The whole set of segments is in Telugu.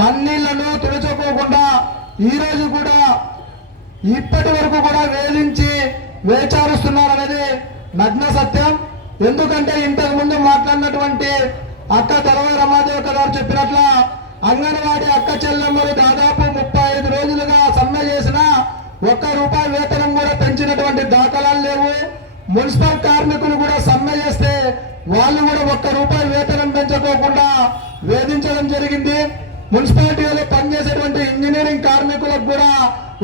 కన్నీళ్ళను తుడుచుకోకుండా ఈ రోజు కూడా ఇప్పటి వరకు కూడా వేధించి వేచారుస్తున్నారనేది నగ్న సత్యం. ఎందుకంటే ఇంతకు ముందు మాట్లాడినటువంటి అక్క తెలవ రమాదేవి గారు చెప్పినట్ల అంగన్వాడీ అక్క చెల్లెమ్మలు దాదాపు ముప్పై ఐదు రోజులుగా సమ్మె చేసిన ఒక్క రూపాయి వేతనం కూడా పెంచినటువంటి దాఖలాలు లేవు. మున్సిపల్ కార్మికులు కూడా సమ్మె చేస్తే వాళ్ళు కూడా ఒక్క రూపాయి వేతనం పెంచుకోకుండా వేధించడం జరిగింది. మున్సిపాలిటీలో పనిచేసేటువంటి ఇంజనీరింగ్ కార్మికులకు కూడా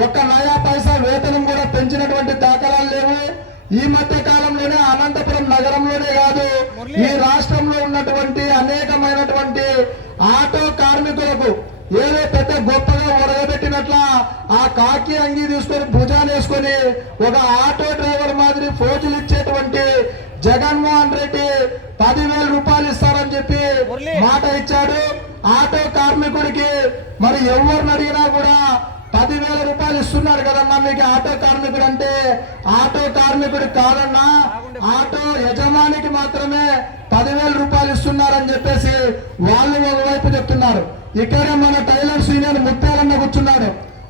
ఒక్క నయా పైసా వేతనం కూడా పెంచినటువంటి దాఖలాలు లేవు. ఈ మధ్య కాలంలోనే అనంతపురం నగరంలోనే కాదు ఈ రాష్ట్రంలో ఉన్నటువంటి అనేకమైనటువంటి ఆటో కార్మికులకు ఏదో పెద్ద గొప్పగా ఒడగబెట్టినట్ల ఆ కాకి అంగి తీసుకొని భుజాలు వేసుకొని ఒక ఆటో డ్రైవర్ మాదిరి ఫోజులు ఇచ్చేటువంటి జగన్మోహన్ కార్మికుడికి మరి ఎవరిని అడిగినా కూడా పదివేల రూపాయలు ఇస్తున్నారు కదన్నా మీకు ఆటో కార్మికుడు అంటే? ఆటో కార్మికుడు కాదన్నా ఆటో యజమానికి మాత్రమే పదివేల రూపాయలు ఇస్తున్నారని చెప్పేసి వాళ్ళు ఒకవైపు చెప్తున్నారు. ఇక్కడ మన టైలర్స్ సీనియర్ ముత్యాలన్న కూర్చున్నాడు.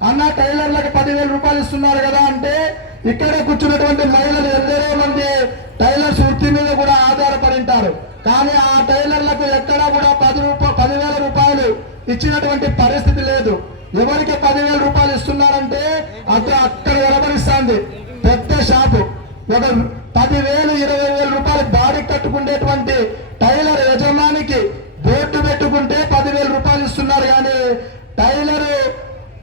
అన్న టైలర్లకు పదివేల రూపాయలు ఇస్తున్నారు కదా అంటే ఇక్కడే కూర్చున్నటువంటి మహిళలు ఎందరో మంది టైలర్స్ వృత్తి మీద కూడా ఆధారపడి ఉంటారు. కానీ ఆ టైలర్లకు ఎక్కడా కూడా పది రూపాయలు ఇచ్చినటువంటి పరిస్థితి లేదు. ఎవరికి పదివేల రూపాయలు ఇస్తున్నారంటే అక్కడ అక్కడ వెలబడిస్తుంది పెద్ద షాపు. ఒక పదివేలు ఇరవై వేల రూపాయలు బాడీ కట్టుకునేటువంటి టైలర్ యజమానికి బోర్డు పెట్టుకుంటే పదివేల రూపాయలు ఇస్తున్నారు కానీ టైలర్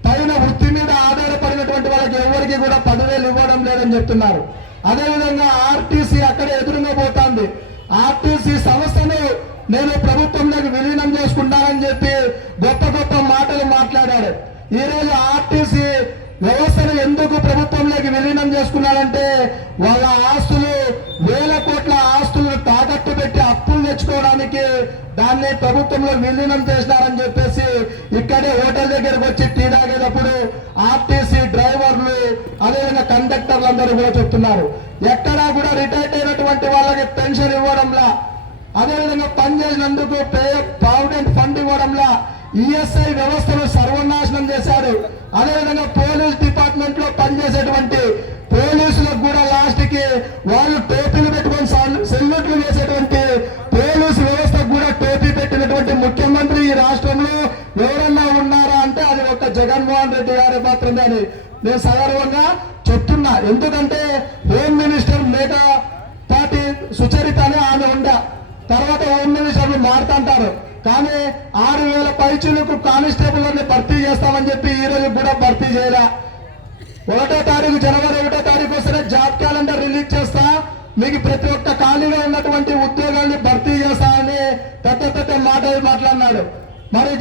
పైన వృత్తి మీద ఆధారపడినటువంటి వాళ్ళకి ఎవరికి కూడా పదివేలు ఇవ్వడం లేదని చెప్తున్నారు. అదేవిధంగా ఆర్టీసీ అక్కడ ఎదురుగా పోతుంది. ఆర్టీసీ సంస్థను నేను ప్రభుత్వంలోకి విలీనం చేసుకుంటానని చెప్పి గొప్ప గొప్ప మాటలు మాట్లాడాడు ఈ రోజు ఆర్టీసీ వ్యవస్థను ఎందుకు ప్రభుత్వంలోకి విలీనం చేసుకున్నారంటే వాళ్ళ ఆస్తులు వేల కోట్ల ఆస్తులను తాకట్టు పెట్టి అప్పులు తెచ్చుకోవడానికి దాన్ని ప్రభుత్వంలో విలీనం చేసినారని చెప్పేసి ఇక్కడే హోటల్ దగ్గరకు వచ్చి టీ తాగేటప్పుడు ఆర్టీసీ డ్రైవర్లు అదేవిధంగా కండక్టర్లు అందరూ కూడా చెప్తున్నారు. ఎక్కడా కూడా రిటైర్డ్ అయినటువంటి వాళ్ళకి పెన్షన్ ఇవ్వడంలా అదేవిధంగా పనిచేసినందుకు పే ప్రావిడెంట్ ఫండ్ ఇవ్వడంలో ఈఎస్ఐ వ్యవస్థను సర్వనాశనం చేశారు అదేవిధంగా పోలీస్ డిపార్ట్మెంట్లో పనిచేసేటువంటి పోలీసులకు కూడా లాస్ట్కి వాళ్ళు టోపీలు పెట్టుకొని సెల్యూట్లు వేసేటువంటి పోలీసు వ్యవస్థకు కూడా టోపీ పెట్టినటువంటి ముఖ్యమంత్రి ఈ రాష్ట్రంలో ఎవరన్నా ఉన్నారా అంటే అది ఒక జగన్మోహన్ రెడ్డి గారి మాత్రమే అని నేను సగర్వంగా చెప్తున్నా. ఎందుకంటే హోమ్ మినిస్టర్ మేఘా పార్టీ సుచరిత అని ఆమె ఉండ తర్వాత హోమ్ మినిస్టర్లు మారుతుంటారు. కానీ ఆరు వేల పైచులకు కానిస్టేబుల్ భర్తీ చేస్తామని చెప్పి ఈ రోజు కూడా భర్తీ చేయలే. ఒకటో తారీఖు జనవరి ఒకటో తారీఖు వస్తే జాబ్ క్యాలెండర్ రిలీజ్ చేస్తా. మీకు ప్రతి ఒక్క ఖాళీగా ఉన్నటువంటి ఉద్యోగాల్ని భర్తీ చేస్తా అని పెద్ద పెద్ద మాటలు మాట్లాడినాడు. మరి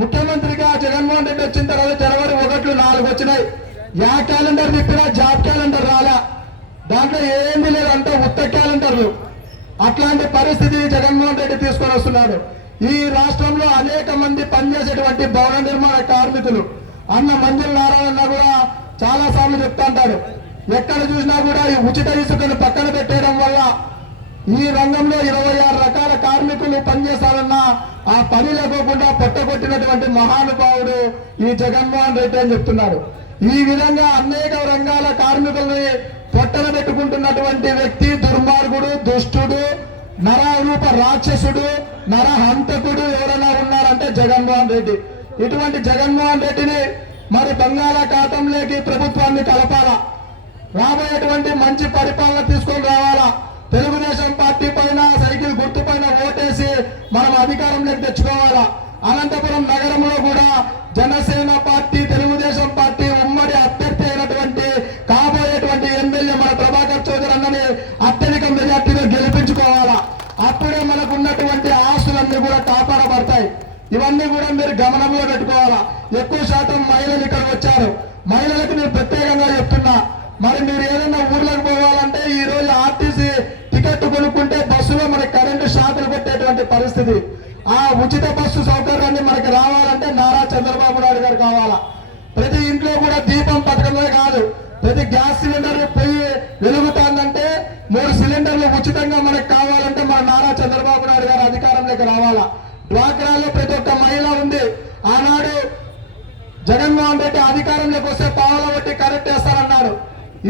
ముఖ్యమంత్రిగా జగన్మోహన్ రెడ్డి వచ్చిన తర్వాత జనవరి ఒకట్లు నాలుగు వచ్చినాయి. యా క్యాలెండర్ తిప్పినా జాబ్ క్యాలెండర్ రాలా. దాంట్లో ఏమీ లేదు ఉత్త క్యాలెండర్లు. అట్లాంటి పరిస్థితి జగన్మోహన్ రెడ్డి తీసుకొని వస్తున్నాడు. ఈ రాష్ట్రంలో అనేక మంది పనిచేసేటువంటి భవన నిర్మాణ కార్మికులు అన్న మంజుల నారాయణ కూడా చాలా సార్లు చెప్తాంటాడు ఎక్కడ చూసినా కూడా ఈ ఉచిత ఇసుకను పక్కన పెట్టేయడం వల్ల ఈ రంగంలో ఇరవై ఆరు రకాల కార్మికులు పనిచేస్తారన్న ఆ పని లేకోకుండా పొట్టగొట్టినటువంటి మహానుభావుడు ఈ జగన్మోహన్ రెడ్డి అని చెప్తున్నాడు. ఈ విధంగా అనేక రంగాల కార్మికుల్ని పొట్టన పెట్టుకుంటున్నటువంటి వ్యక్తి దుర్మార్గుడు దుష్టుడు నరరూప రాక్షసుడు నరహంతకుడు ఎవరైనా ఉన్నారంటే జగన్మోహన్ రెడ్డి. ఇటువంటి జగన్మోహన్ రెడ్డిని మరి బంగాళాఖాతంలోకి ప్రభుత్వాన్ని కలపాలా? రాబోయేటువంటి మంచి పరిపాలన తీసుకొని రావాలా? తెలుగుదేశం పార్టీ పైన సైకిల్ గుర్తు పైన ఓటేసి మనం అధికారంలోకి తెచ్చుకోవాలా? అనంతపురం నగర మన ప్రభాకర్ చౌదరి అన్నని అత్యధిక మెజార్టీలో గెలిపించుకోవాలా? అప్పుడే మనకు ఉన్నటువంటి ఆస్తులన్నీ కూడా కాపాడబడతాయి. ఇవన్నీ కూడా మీరు గమనంలో పెట్టుకోవాలా? ఎక్కువ శాతం మహిళలు ఇక్కడ వచ్చారు. మహిళలకు నేను ప్రత్యేకంగా చెప్తున్నా. మరి మీరు ఏదైనా ఊర్లకు పోవాలంటే ఈ రోజు ఆర్టీసీ టికెట్ కొనుక్కుంటే బస్సులో మనకి కరెంటు షాకులు కొట్టేటువంటి పరిస్థితి. ఆ ఉచిత బస్సు సౌకర్యాన్ని మనకి రావాలంటే నారా చంద్రబాబు నాయుడు గారు కావాలా? ప్రతి ఇంట్లో కూడా దీపం పథకమే కాదు. ప్రతి గ్యాస్ సిలిండర్ పొయ్యి వెలుగుతుందంటే మూడు సిలిండర్లు ఉచితంగా మనకు కావాలంటే మన నారా చంద్రబాబు నాయుడు గారు అధికారంలోకి రావాలా? డ్వాక్రాలో ప్రతి ఒక్క మహిళ ఉంది. ఆనాడు అధికారంలోకి వస్తే పావుల వడ్డీ కరెక్ట్ చేస్తారన్నాడు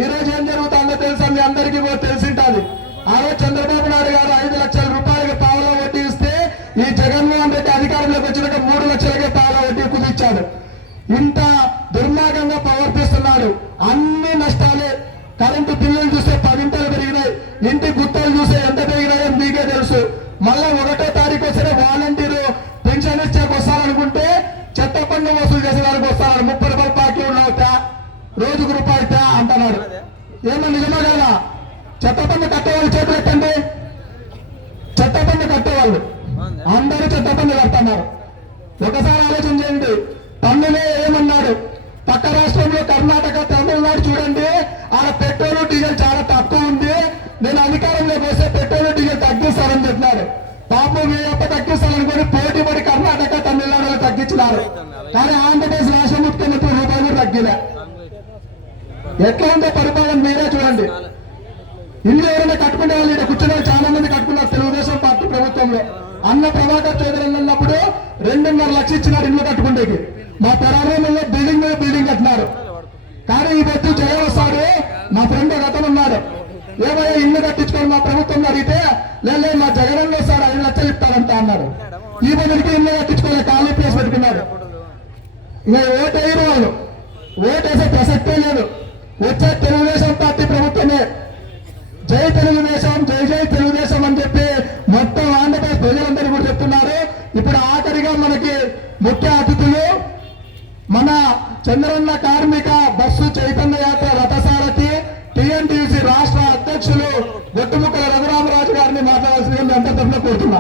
ఈ రోజు ఏం జరుగుతుందో తెలుసా? మీ అందరికీ కూడా తెలిసింటది. ఆ రోజు చంద్రబాబు నాయుడు గారు ఐదు లక్షల రూపాయలకి పావుల వడ్డీ ఇస్తే ఈ జగన్మోహన్ రెడ్డి అధికారంలోకి వచ్చినాక మూడు లక్షలకే పావుల వడ్డీ కుదిర్చాడు. ఇంత ఒకటో తారీఖు వచ్చిన వాలంటీర్ పెన్షన్ ఇచ్చాక వస్తారనుకుంటే చెత్త పన్ను వసూలు చేసేదానికి వస్తాడు ముప్పై రూపాయలు బాకీ ఉన్నావు రోజుకు రూపాయి అంటున్నాడు ఏమో నిజమా కదా చెత్త పన్ను కట్టేవాళ్ళు చేతులు ఎత్తండి. చెత్త పన్ను కట్టేవాళ్ళు అందరూ చెత్త పన్ను కడుతున్నారు. ఒకసారి ఆలోచన చేయండి. పన్నులే ఏమన్నాడు? పక్క రాష్ట్రంలో కర్ణాటక తమిళనాడు చూడండి. ఆడ పెట్రోల్ డీజిల్ చాలా తక్కువ ఉంది. నేను అధికారంలోకి వస్తే పెట్రోల్ డీజిల్ తగ్గిస్తానని చెప్పినారు. పాపం మీరు అప్ప తగ్గిస్తాననుకొని పోటీ పడి కర్ణాటక తమిళనాడులో తగ్గించినారు. కానీ ఆంధ్రప్రదేశ్ రాష్ట్ర ముఖ్యమంత్రి రూపాయలు తగ్గిలే. ఎట్లా ఉందో పరిపాలన మీరే చూడండి. ఇల్లు ఎవరైనా కట్టుకునే వాళ్ళు ఇక్కడ కూర్చునే చాలా మంది కట్టుకున్నారు తెలుగుదేశం పార్టీ ప్రభుత్వంలో. అన్న ప్రభాకర్ చౌదరి అన్నప్పుడు రెండున్నర లక్ష ఇచ్చినారు ఇల్లు కట్టుకుంటేకి. మా పెరారంలో బిల్డింగ్ మీద బిల్డింగ్ కట్టినారు. కానీ ఈ పొద్దు జగన్ వస్తాడు మా ఫ్రెండ్ గతం అతను ఉన్నాడు. ఏమయ్యా ఇల్లు కట్టించుకొని మా ప్రభుత్వం అడిగితే లేదు మా జగన్ సార్ ఆయన లక్షలు చెప్తారంట అన్నారు. ఈ బదులకి ఇల్లు కట్టించుకునే ఖాళీ ప్లేస్ పెట్టుకున్నారు. ఇక ఓటు వేయరు వాళ్ళు ఓటు వేసే ప్రసక్తే లేదు. వచ్చే తెలుగుదేశం పార్టీ ప్రభుత్వమే. జై తెలుగుదేశం జై జై తెలుగుదేశం అని చెప్పి మొత్తం ఆంధ్రప్రదేశ్ ప్రజలందరూ కూడా చెప్తున్నారు. ఇప్పుడు ఆఖరిగా మనకి ముఖ్య అతిథులు మన చంద్రన్న కార్మిక బస్సు చైతన్య టిఎన్టీసీ రాష్ట్ర అధ్యక్షులు గొట్టుముక్కల రఘురామరాజు గారిని మాట్లాడాల్సిందిగా మీ అందరి తరఫున కోరుతున్నా